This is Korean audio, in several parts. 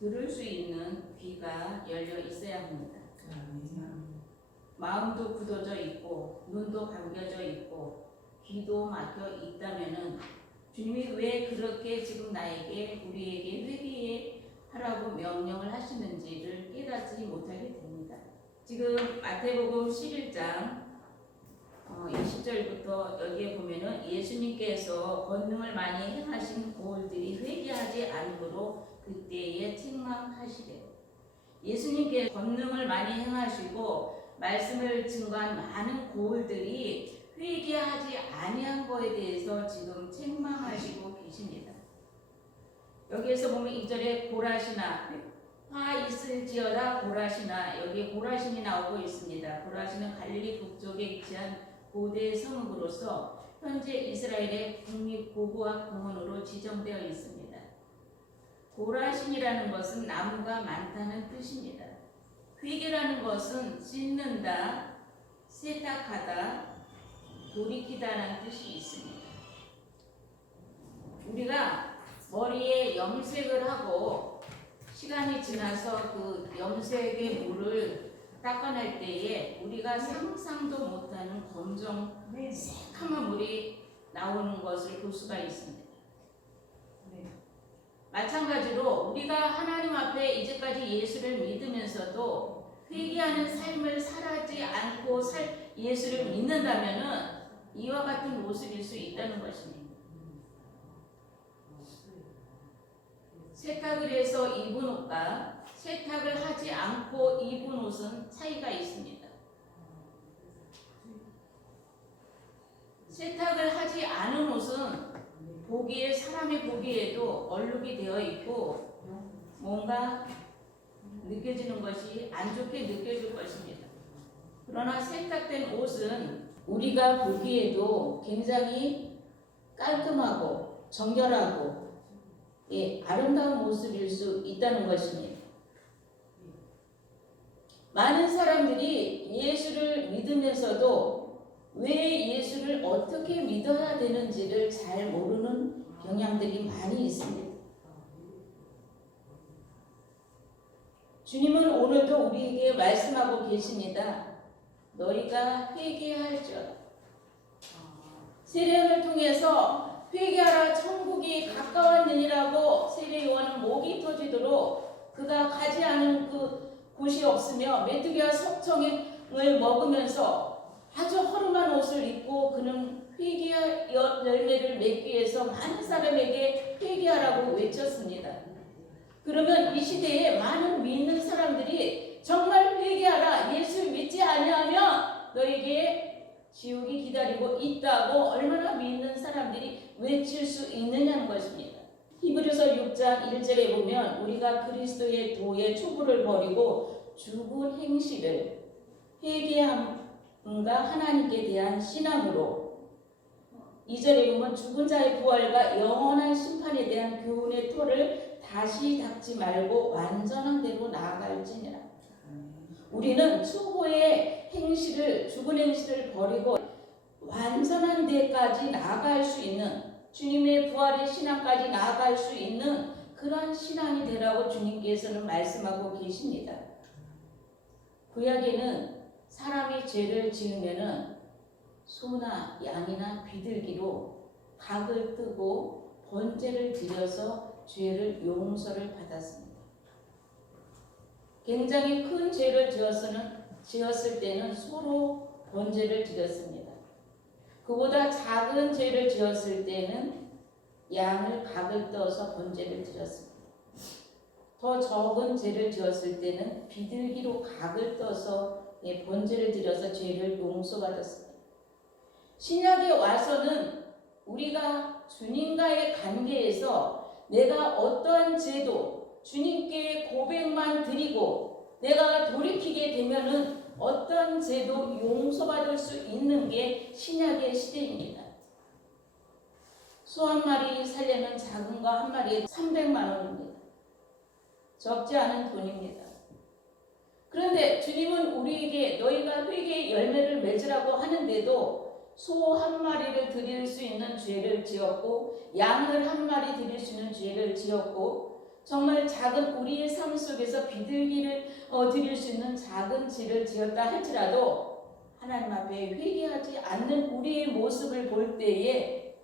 들을 수 있는 귀가 열려 있어야 합니다. 마음도 굳어져 있고 눈도 감겨져 있고 귀도 막혀 있다면은 주님이 왜 그렇게 지금 나에게 우리에게 회개하라고 명령을 하시는지를 깨닫지 못하게 됩니다. 지금 마태복음 11장 20절부터 여기에 보면은 예수님께서 권능을 많이 행하신 고을들이 회개하지 않으므로 그때에 책망하시래요. 예수님께 권능을 많이 행하시고 말씀을 증거한 많은 고을들이 회개하지 아니한 거에 대해서 지금 책망하시고 계십니다. 여기에서 보면 2절에 고라시나 화 있을지어다 고라시나, 여기 고라신이 나오고 있습니다. 고라신은 갈릴리 북쪽에 위치한 고대 성읍으로서 현재 이스라엘의 국립고고학 공원으로 지정되어 있습니다. 고라신이라는 것은 나무가 많다는 뜻입니다. 회개라는 것은 씻는다, 세탁하다, 돌이키다라는 뜻이 있습니다. 우리가 머리에 염색을 하고 시간이 지나서 그 염색의 물을 닦아낼 때에 우리가 상상도 못하는 검정 새카만 물이 나오는 것을 볼 수가 있습니다. 마찬가지로 우리가 하나님 앞에 이제까지 예수를 믿으면서도 회개하는 삶을 살지 않고 예수를 믿는다면은 이와 같은 모습일 수 있다는 것입니다. 세탁을 해서 입은 옷과 세탁을 하지 않고 입은 옷은 차이가 있습니다. 세탁을 하지 않은 옷은 사람이 보기에도 얼룩이 되어 있고 뭔가 느껴지는 것이 안 좋게 느껴질 것입니다. 그러나 세탁된 옷은 우리가 보기에도 굉장히 깔끔하고 정결하고 아름다운 모습일 수 있다는 것입니다. 많은 사람들이 예수를 믿으면서도 왜 예수를 어떻게 믿어야 되는지를 잘 모르는 경향들이 많이 있습니다. 주님은 오늘도 우리에게 말씀하고 계십니다. 너희가 회개할지어다. 세례를 통해서 회개하라 천국이 가까웠느니라고 세례 요한은 목이 터지도록 그가 가지 않은 그 곳이 없으며 메뚜기와 석청을 먹으면서 아주 허름한 옷을 입고 그는 회개의 열매를 맺기 위해서 많은 사람에게 회개하라고 외쳤습니다. 그러면 이 시대에 많은 믿는 사람들이 정말 회개하라, 예수 믿지 아니하면 너에게 지옥이 기다리고 있다고 얼마나 믿는 사람들이 외칠 수 있느냐는 것입니다. 히브리서 6장 1절에 보면 우리가 그리스도의 도의 초부를 버리고 죽은 행실을 회개함과 하나님께 대한 신앙으로, 2절에 보면 죽은 자의 부활과 영원한 심판에 대한 교훈의 토를 다시 닦지 말고 완전한 대로 나아갈지니라. 우리는 초보의 죽은 행실을 버리고 완전한 데까지 나아갈 수 있는, 주님의 부활의 신앙까지 나아갈 수 있는 그러한 신앙이 되라고 주님께서는 말씀하고 계십니다. 구약에는 사람이 죄를 지으면은 소나 양이나 비둘기로 각을 뜨고 번제를 드려서 죄를 용서를 받았습니다. 굉장히 큰 죄를 지었을 때는 소로 번제를 드렸습니다. 그보다 작은 죄를 지었을 때는 양을 각을 떠서 번제를 드렸습니다. 더 적은 죄를 지었을 때는 비둘기로 각을 떠서 번제를 드려서 죄를 용서받았습니다. 신약에 와서는 우리가 주님과의 관계에서 내가 어떠한 죄도 주님께 고백만 드리고 내가 돌이키게 되면은 어떤 죄도 용서받을 수 있는 게 신약의 시대입니다. 소 한 마리 살려면 작은 거 한 마리에 300만 원입니다. 적지 않은 돈입니다. 그런데 주님은 우리에게 너희가 회개의 열매를 맺으라고 하는데도 소 한 마리를 드릴 수 있는 죄를 지었고 양을 한 마리 드릴 수 있는 죄를 지었고 정말 작은 우리의 삶 속에서 비둘기를 드릴 수 있는 작은 질을 지었다 할지라도 하나님 앞에 회개하지 않는 우리의 모습을 볼 때에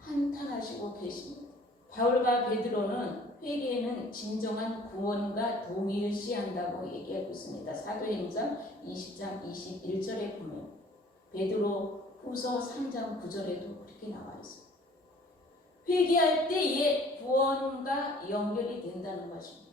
한탄하시고 계십니다. 바울과 베드로는 회개에는 진정한 구원과 동의를 시한다고 얘기하고 있습니다. 사도행전 20장 21절에 보면 베드로 후서 3장 9절에도 그렇게 나와 있습니다. 회개할 때에 구원과 연결이 된다는 것입니다.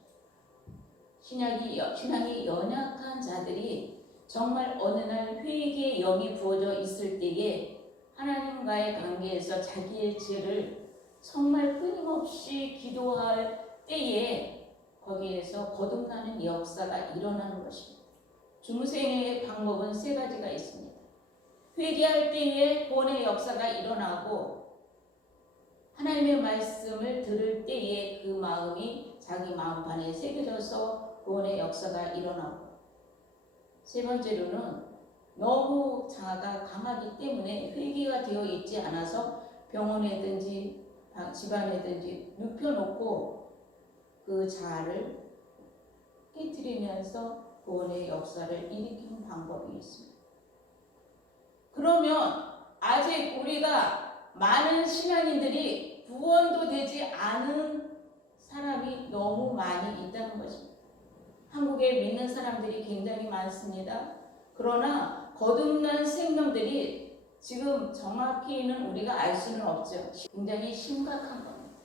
신앙이 연약한 자들이 정말 어느 날 회개의 영이 부어져 있을 때에 하나님과의 관계에서 자기의 죄를 정말 끊임없이 기도할 때에 거기에서 거듭나는 역사가 일어나는 것입니다. 중생의 방법은 세 가지가 있습니다. 회개할 때에 구원의 역사가 일어나고 하나님의 말씀을 들을 때에 그 마음이 자기 마음판에 새겨져서 구원의 역사가 일어나고 세 번째로는 너무 자아가 강하기 때문에 회개가 되어 있지 않아서 병원에든지 집안에든지 눕혀놓고 그 자아를 깨트리면서 구원의 역사를 일으키는 방법이 있습니다. 그러면 아직 우리가 많은 신앙인들이 구원도 되지 않은 사람이 너무 많이 있다는 것입니다. 한국에 믿는 사람들이 굉장히 많습니다. 그러나 거듭난 생명들이 지금 정확히는 우리가 알 수는 없죠. 굉장히 심각한 겁니다.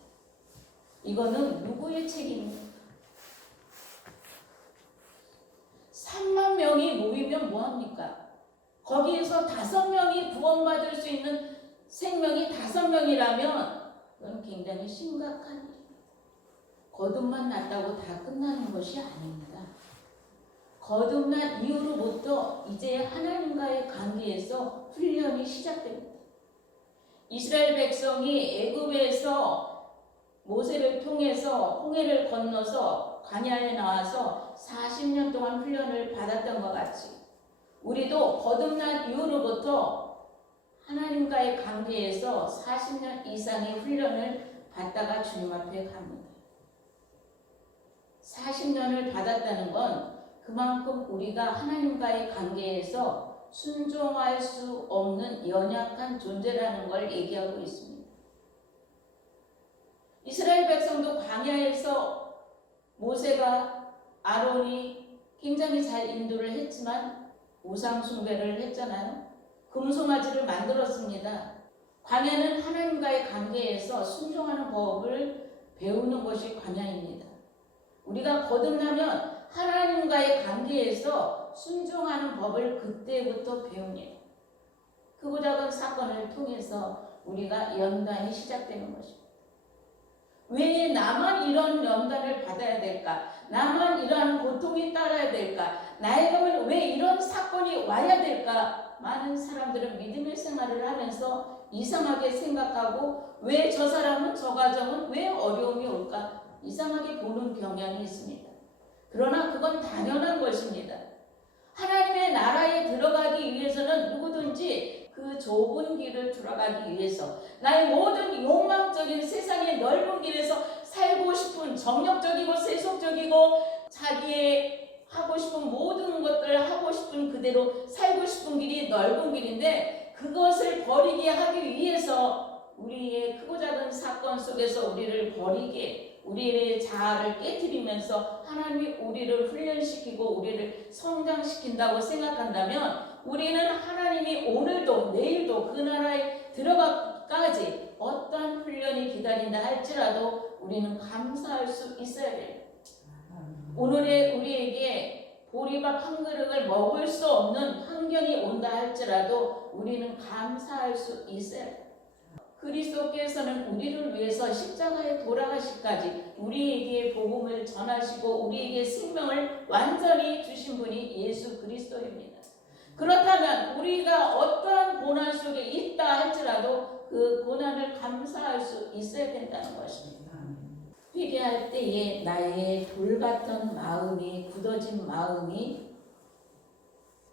이거는 누구의 책임입니까? 3만 명이 모이면 뭐합니까? 거기에서 5명이 구원받을 수 있는 생명이 5명이라면 그건 굉장히 심각한 일입니다. 거듭만 났다고 다 끝나는 것이 아닙니다. 거듭난 이후로부터 이제 하나님과의 관계에서 훈련이 시작됩니다. 이스라엘 백성이 애굽에서 모세를 통해서 홍해를 건너서 광야에 나와서 40년 동안 훈련을 받았던 것 같이 우리도 거듭난 이후로부터 하나님과의 관계에서 40년 이상의 훈련을 받다가 주님 앞에 갑니다. 40년을 받았다는 건 그만큼 우리가 하나님과의 관계에서 순종할 수 없는 연약한 존재라는 걸 얘기하고 있습니다. 이스라엘 백성도 광야에서 모세가 아론이 굉장히 잘 인도를 했지만 우상 숭배를 했잖아요. 금송아지를 만들었습니다. 광야는 하나님과의 관계에서 순종하는 법을 배우는 것이 광야입니다. 우리가 거듭나면 하나님과의 관계에서 순종하는 법을 그때부터 배웁니다. 크고 작은 사건을 통해서 우리가 연단이 시작되는 것입니다. 왜 나만 이런 연단을 받아야 될까? 나만 이러한 고통이 따라야 될까? 나에게는 왜 이런 사건이 와야 될까? 많은 사람들은 믿음의 생활을 하면서 이상하게 생각하고 왜 저 사람은 저 가정은 왜 어려움이 올까? 이상하게 보는 경향이 있습니다. 그러나 그건 당연한 것입니다. 하나님의 나라에 들어가기 위해서는 누구든지 그 좁은 길을 들어가기 위해서 나의 모든 욕망적인 세상의 넓은 길에서 살고 싶은 정력적이고 세속적이고 자기의 하고 싶은 모든 것들을 하고 싶은 그대로 살고 싶은 길이 넓은 길인데 그것을 버리게 하기 위해서 우리의 크고 작은 사건 속에서 우리를 버리게 우리의 자아를 깨트리면서 하나님이 우리를 훈련시키고 우리를 성장시킨다고 생각한다면 우리는 하나님이 오늘도 내일도 그 나라에 들어가까지 어떠한 훈련이 기다린다 할지라도 우리는 감사할 수 있어야 돼요. 오늘의 우리에게 보리밥 한 그릇을 먹을 수 없는 환경이 온다 할지라도 우리는 감사할 수 있어야 돼요. 그리스도께서는 우리를 위해서 십자가에 돌아가시기까지 우리에게 복음을 전하시고 우리에게 생명을 완전히 주신 분이 예수 그리스도입니다. 그렇다면 우리가 어떠한 고난 속에 있다 할지라도 그 고난을 감사할 수 있어야 된다는 것입니다. 회개할 때에 나의 돌같은 마음이 굳어진 마음이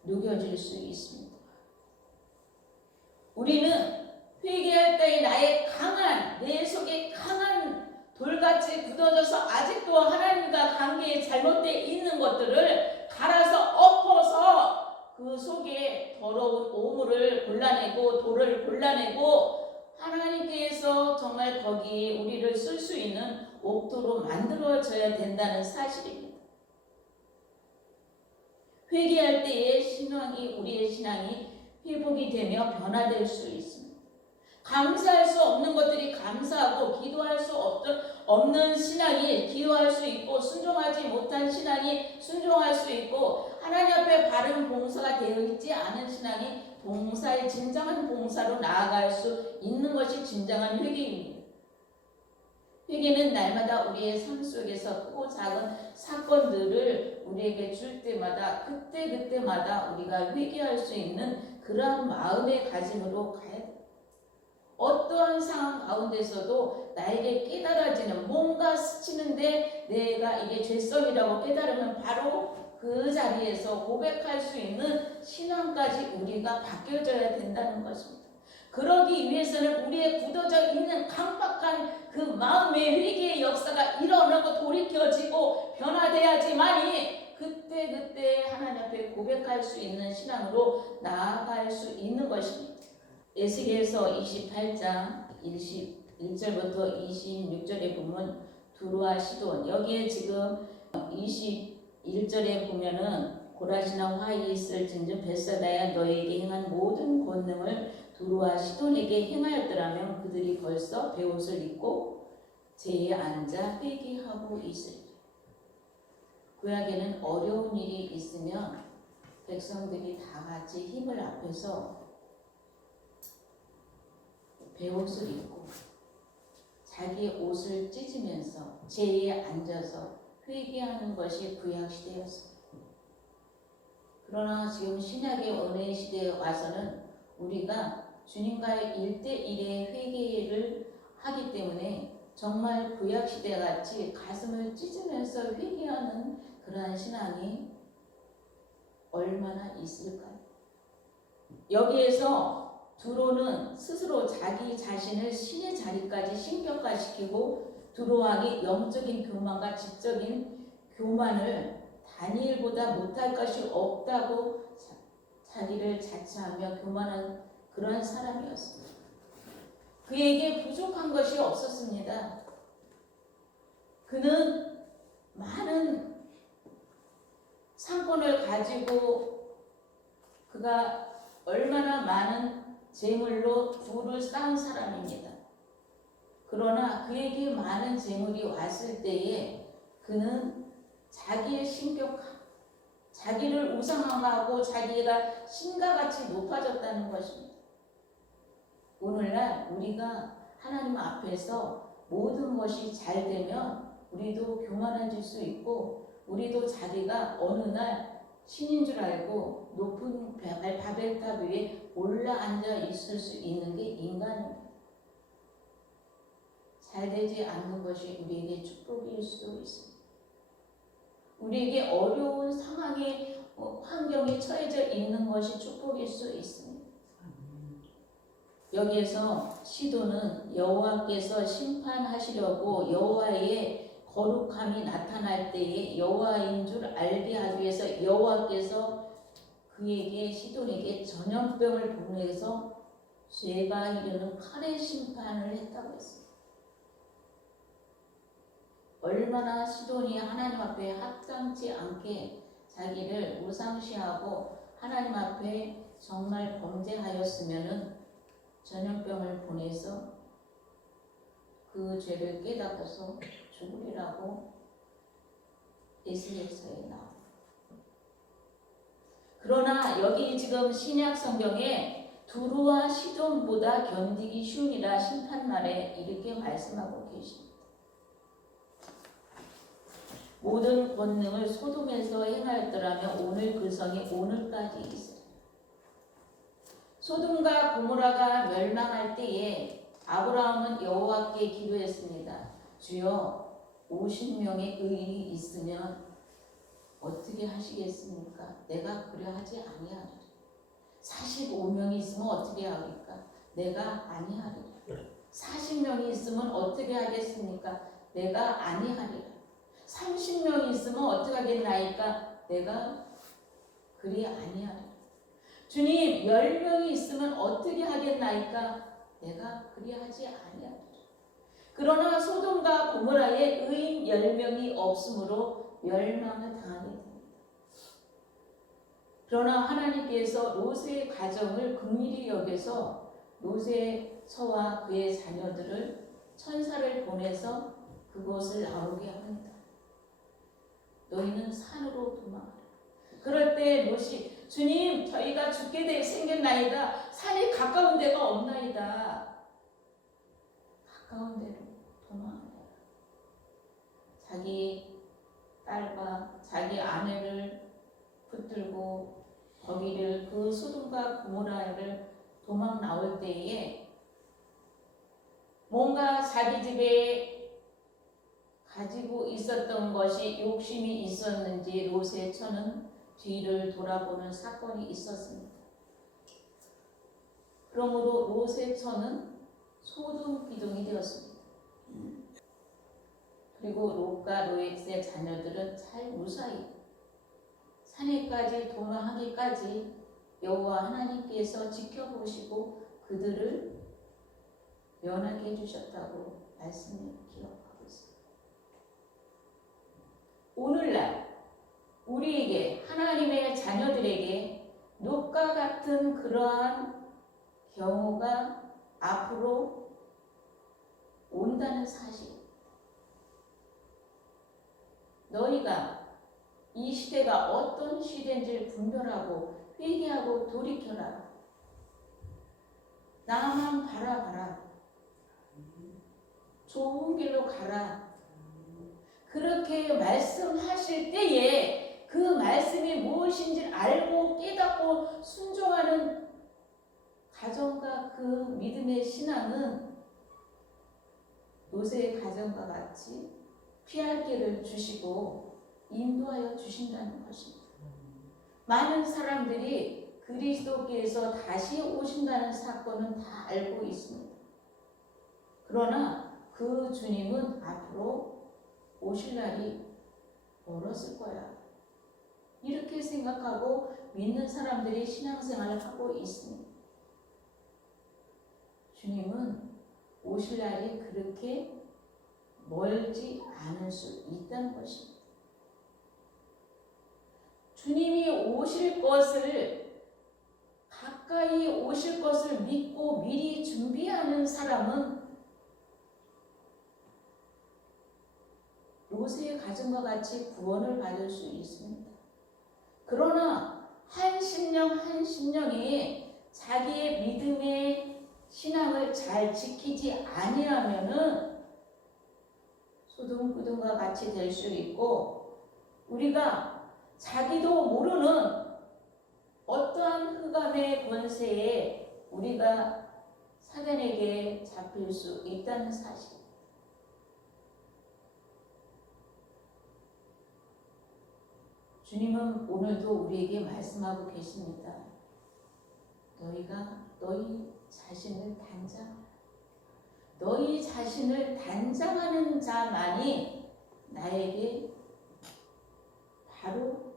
녹여질 수 있습니다. 우리는 회개할 때에 나의 강한 내 속에 강한 돌같이 굳어져서 아직도 하나님과 관계에 잘못되어 있는 것들을 갈아서 엎어서 그 속에 더러운 오물을 골라내고 돌을 골라내고 하나님께서 정말 거기에 우리를 쓸 수 있는 옥토로 만들어져야 된다는 사실입니다. 회개할 때의 신앙이 우리의 신앙이 회복이 되며 변화될 수 있습니다. 감사할 수 없는 것들이 감사하고 기도할 수 없는 신앙이 기도할 수 있고 순종하지 못한 신앙이 순종할 수 있고 하나님 앞에 바른 봉사가 되어 있지 않은 신앙이 봉사의 진정한 봉사로 나아갈 수 있는 것이 진정한 회개입니다. 회개는 날마다 우리의 삶 속에서 크고 작은 사건들을 우리에게 줄 때마다 그때마다 우리가 회개할 수 있는 그러한 마음의 가짐으로 가야 됩니다. 어떠한 상황 가운데서도 나에게 깨달아지는 뭔가 스치는데 내가 이게 죄성이라고 깨달으면 바로 그 자리에서 고백할 수 있는 신앙까지 우리가 바뀌어져야 된다는 것입니다. 그러기 위해서는 우리의 굳어져 있는 강박한 그 마음의 회개의 역사가 일어나고 돌이켜지고 변화돼야지만이 그때 하나님 앞에 고백할 수 있는 신앙으로 나아갈 수 있는 것입니다. 에스겔서 28장 21절부터 26절에 보면 두루와 시돈, 여기에 지금 21절에 보면은 고라시나 화이 있을 징조 벳사다야 너에게 행한 모든 권능을 두루와 시돈에게 행하였더라면 그들이 벌써 베옷을 입고 제에 앉아 회개하고 있으리라. 구약에는 어려운 일이 있으면 백성들이 다 같이 힘을 합해서 베옷을 입고 자기의 옷을 찢으면서 제에 앉아서 회개하는 것이 구약시대였습니다. 그러나 지금 신약의 은혜의 시대에 와서는 우리가 주님과의 1대1의 회개를 하기 때문에 정말 구약시대 같이 가슴을 찢으면서 회개하는 그러한 신앙이 얼마나 있을까요? 여기에서 두로는 스스로 자기 자신을 신의 자리까지 신격화시키고 두로왕이 영적인 교만과 지적인 교만을 다니엘보다 못할 것이 없다고 자기를 자처하며 교만한 그러한 사람이었습니다. 그에게 부족한 것이 없었습니다. 그는 많은 상권을 가지고 그가 얼마나 많은 재물로 부를 쌓은 사람입니다. 그러나 그에게 많은 재물이 왔을 때에 그는 자기의 신격화, 자기를 우상화하고 자기가 신과 같이 높아졌다는 것입니다. 오늘날 우리가 하나님 앞에서 모든 것이 잘 되면 우리도 교만해질 수 있고 우리도 자기가 어느 날 신인 줄 알고 높은 바벨탑 위에 올라앉아 있을 수 있는 게 인간입니다. 잘 되지 않는 것이 우리에게 축복일 수도 있습니다. 우리에게 어려운 상황에 환경에 처해져 있는 것이 축복일 수 있습니다. 여기에서 시도는 여호와께서 심판하시려고 여호와의 거룩함이 나타날 때에 여호와인 줄 알게 하기 위해서 여호와께서 그에게 시돈에게 전염병을 보내서 죄가 이르는 칼의 심판을 했다고 했습니다. 얼마나 시돈이 하나님 앞에 합당치 않게 자기를 우상시하고 하나님 앞에 정말 범죄하였으면은 전염병을 보내서 그 죄를 깨닫고서 죽으리라고 에스겔서에 나옵니다. 그러나 여기 지금 신약 성경에 두루와 시돈보다 견디기 쉬우니라 심판날에 이렇게 말씀하고 계십니다. 모든 권능을 소돔에서 행하였더라면 오늘 그 성이 오늘까지 있으리라. 소돔과 고모라가 멸망할 때에 아브라함은 여호와께 기도했습니다. 주여 50명의 의인이 있으면 어떻게 하시겠습니까? 내가 그려 하지 아니하리라. 45명이 있으면 어떻게 하겠까? 내가 아니하리라. 40명이 있으면 어떻게 하겠습니까? 내가 아니하리라. 30명이 있으면 어떻게 하겠나이까? 내가 그리 아니하리라. 주님 10명이 있으면 어떻게 하겠나이까? 내가 그리 하지 아니하리라. 그러나 소돔과 고모라에 의인 10명이 없으므로 멸망을 당하게 됩니다. 그러나 하나님께서 롯의 가정을 긍휼히 여겨서 롯의 처와 그의 자녀들을 천사를 보내서 그곳을 나오게 합니다. 너희는 산으로 도망하라. 그럴 때 롯이 주님 저희가 죽게 생겼나이다. 산이 가까운 데가 없나이다. 가까운 데로 도망하라. 자기 딸과 자기 아내를 붙들고 거기를 그 소돔과 고모라를 도망 나올 때에 뭔가 자기 집에 가지고 있었던 것이 욕심이 있었는지 롯의 처는 뒤를 돌아보는 사건이 있었습니다. 그러므로 롯의 처는 소동비동이 되었습니다. 그리고 롯과 롯의 자녀들은 잘 무사히 산에까지 도망하기까지 여호와 하나님께서 지켜보시고 그들을 면하게 해주셨다고 말씀을 기록하고 있습니다. 오늘날 우리에게 하나님의 자녀들에게 롯과 같은 그러한 경우가 앞으로 온다는 사실. 너희가 이 시대가 어떤 시대인지를 분별하고 회개하고 돌이켜라. 나만 바라봐라. 좋은 길로 가라. 그렇게 말씀하실 때에 그 말씀이 무엇인지 알고 깨닫고 순종하는 가정과 그 믿음의 신앙은 롯의 가정과 같이 피할 길을 주시고 인도하여 주신다는 것입니다. 많은 사람들이 그리스도께서 다시 오신다는 사건은 다 알고 있습니다. 그러나 그 주님은 앞으로 오실 날이 멀었을 거야. 이렇게 생각하고 믿는 사람들이 신앙생활을 하고 있습니다. 주님은 오실 날이 그렇게 멀지 않을 수 있다는 것입니다. 주님이 오실 것을 가까이 오실 것을 믿고 미리 준비하는 사람은 롯의 가정과 같이 구원을 받을 수 있습니다. 그러나 한 심령이 자기의 믿음의 신앙을 잘 지키지 아니하면은 소돔과 같이 될 수 있고 우리가 자기도 모르는 어떠한 흑암의 권세에 우리가 사단에게 잡힐 수 있다는 사실. 주님은 오늘도 우리에게 말씀하고 계십니다. 너희가 너희 자신을 단장하라. 너희 자신을 단장하는 자만이 나에게 바로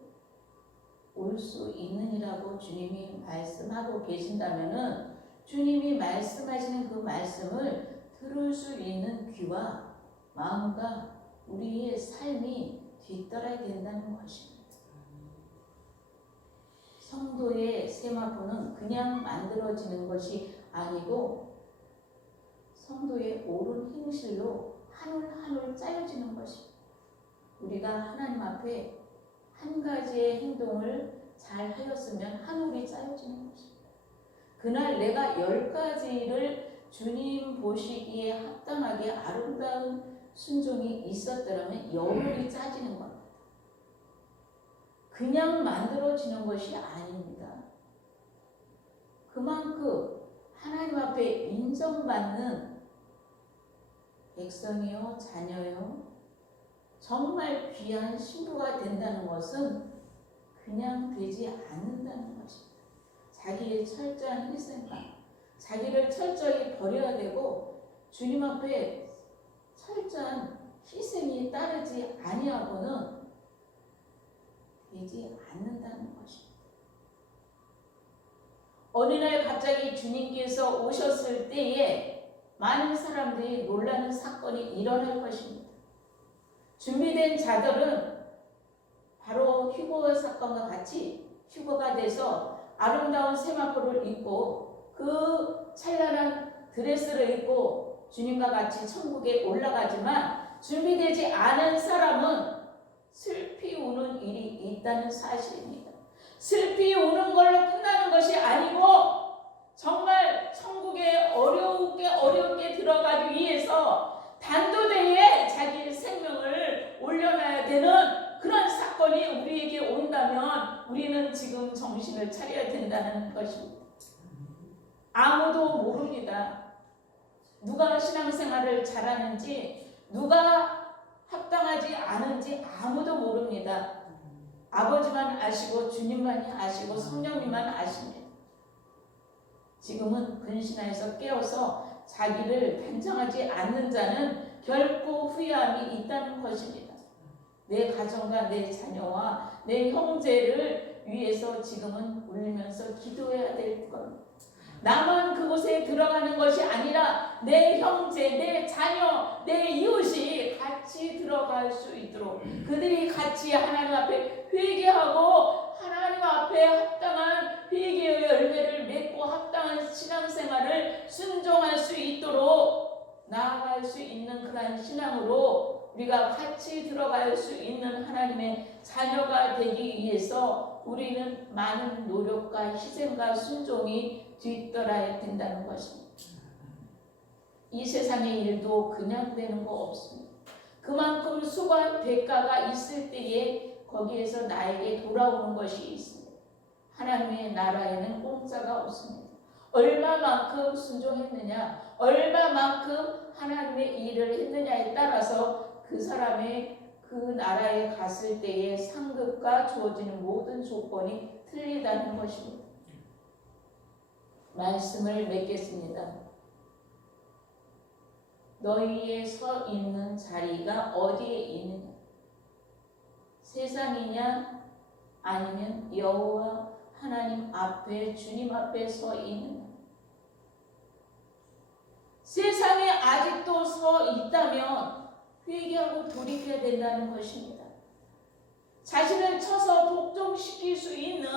올 수 있느니라고 주님이 말씀하고 계신다면은 주님이 말씀하시는 그 말씀을 들을 수 있는 귀와 마음과 우리의 삶이 뒤따라야 된다는 것입니다. 성도의 세마포는 그냥 만들어지는 것이 아니고 성도의 옳은 행실로 한 올 한 올 짜여지는 것입니다. 우리가 하나님 앞에 한 가지의 행동을 잘 하였으면 한 올이 짜여지는 것입니다. 그날 내가 10가지를 주님 보시기에 합당하게 아름다운 순종이 있었더라면 10올이 짜지는 겁니다. 그냥 만들어지는 것이 아닙니다. 그만큼 하나님 앞에 인정받는 백성이요 자녀요 정말 귀한 신부가 된다는 것은 그냥 되지 않는다는 것입니다. 자기의 철저한 희생과 자기를 철저히 버려야 되고 주님 앞에 철저한 희생이 따르지 아니하고는 되지 않는다는 것입니다. 어느 날 갑자기 주님께서 오셨을 때에 많은 사람들이 놀라는 사건이 일어날 것입니다. 준비된 자들은 바로 휴거 사건과 같이 휴거가 돼서 아름다운 세마포를 입고 그 찬란한 드레스를 입고 주님과 같이 천국에 올라가지만 준비되지 않은 사람은 슬피 우는 일이 있다는 사실입니다. 슬피 우는 걸로 끝나는 것이 아니고 정말 천국에 어렵게 들어가기 위해서 단도대에 자기 생명을 올려놔야 되는 그런 사건이 우리에게 온다면 우리는 지금 정신을 차려야 된다는 것입니다. 아무도 모릅니다. 누가 신앙생활을 잘하는지, 누가 합당하지 않은지 아무도 모릅니다. 아버지만 아시고 주님만이 아시고 성령님만 아십니다. 지금은 근신하여서 깨어서 자기를 단정하지 않는 자는 결코 후회함이 있다는 것입니다. 내 가정과 내 자녀와 내 형제를 위해서 지금은 울면서 기도해야 될 겁니다. 나만 그곳에 들어가는 것이 아니라 내 형제, 내 자녀, 내 이웃이 같이 들어갈 수 있도록 그들이 같이 하나님 앞에 회개하고 하나님 앞에 합당한 회개의 열매를 맺고 합당한 신앙생활을 순종할 수 있도록 나아갈 수 있는 그러한 신앙으로 우리가 같이 들어갈 수 있는 하나님의 자녀가 되기 위해서 우리는 많은 노력과 희생과 순종이 뒤따라야 된다는 것입니다. 이 세상의 일도 그냥 되는 거 없습니다. 그만큼 수고한 대가가 있을 때에 거기에서 나에게 돌아오는 것이 있습니다. 하나님의 나라에는 공짜가 없습니다. 얼마만큼 순종했느냐, 얼마만큼 하나님의 일을 했느냐에 따라서 그 사람의 그 나라에 갔을 때의 상급과 주어지는 모든 조건이 틀리다는 것입니다. 말씀을 맺겠습니다. 너희의 서 있는 자리가 어디에 있느냐? 세상이냐 아니면 여호와 하나님 앞에 주님 앞에 서 있느냐? 세상에 아직도 서 있다면 회개하고 돌이켜야 된다는 것입니다. 자신을 쳐서 복종시킬 수 있는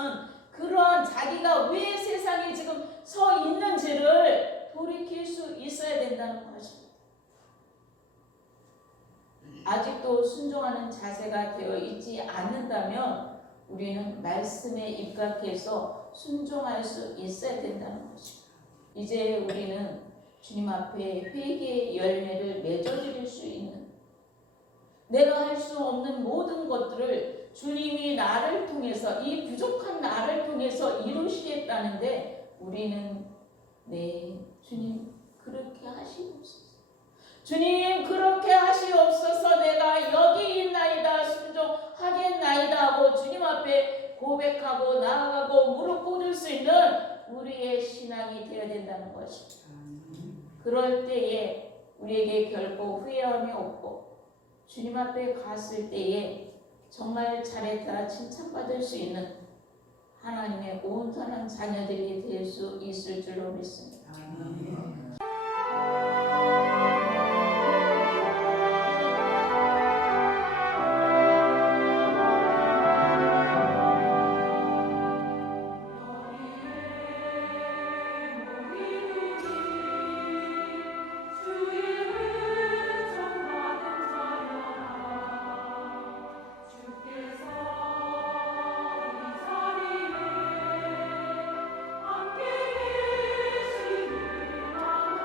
그러한 자기가 왜 세상에 지금 서 있는지를 돌이킬 수 있어야 된다는 것입니다. 아직도 순종하는 자세가 되어 있지 않는다면 우리는 말씀에 입각해서 순종할 수 있어야 된다는 것입니다. 이제 우리는 주님 앞에 회개의 열매를 맺어드릴 수 있는, 내가 할 수 없는 모든 것들을 주님이 나를 통해서, 이 부족한 나를 통해서 이루시겠다는데 우리는 네 주님 그렇게 하시옵소서, 주님 그렇게 하시옵소서, 내가 여기 있나이다, 순종하겠나이다 하고 주님 앞에 고백하고 나아가고 무릎 꿇을 수 있는 우리의 신앙이 되어야 된다는 것입니다. 그럴 때에 우리에게 결코 후회함이 없고 주님 앞에 갔을 때에 정말 잘했다 칭찬받을 수 있는 하나님의 온전한 자녀들이 될 수 있을 줄로 믿습니다.